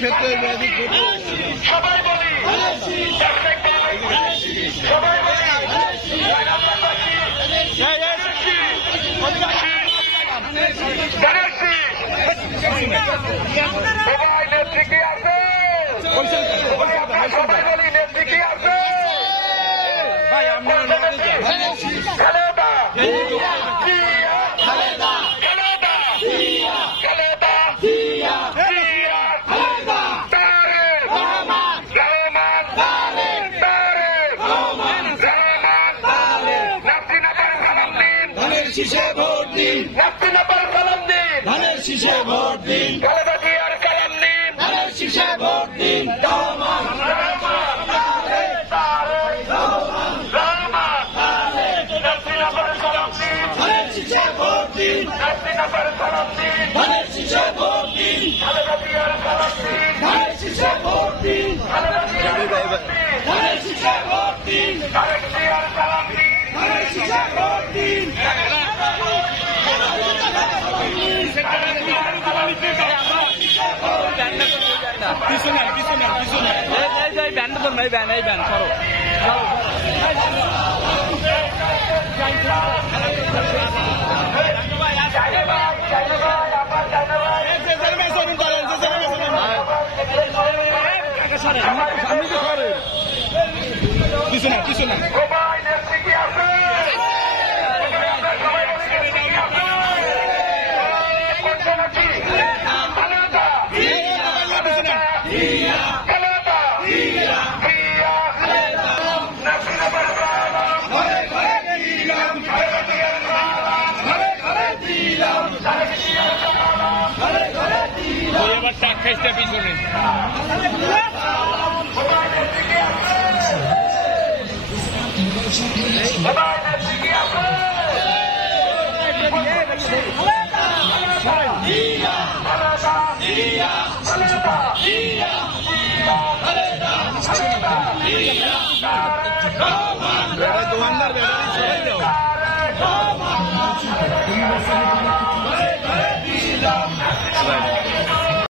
ক্ষেত্রে সবাই বলি সবাই বলি সবাই নেত্রী কি আছে? সবাই বলি নেত্রী কি আছে? ভাই আমরা খালেদা শীষে ভোট দিন, ধানের শীষে ভোট দিন, খালেদা জিয়ার কালাম নিন, ধানের শীষে ভোট দিন, ধানের শীষে ভোট দিন, ধানের শীষে ভোট দিন, খালেদা জিয়ার কালাম নিন, ধানের শীষে ভোট দিন, ধানের শীষে ভোট দিন, ধানের জিয়ার কালাম নিন, ধানের শীষে ভোট দিন। পিছনে পিছনে পিছনে এই ব্যান্ড তো নাই ব্যান এই ব্যান সরো পিছনে পিছনে এবার টাক খাইতে পিছনে দোকানদার বেড়া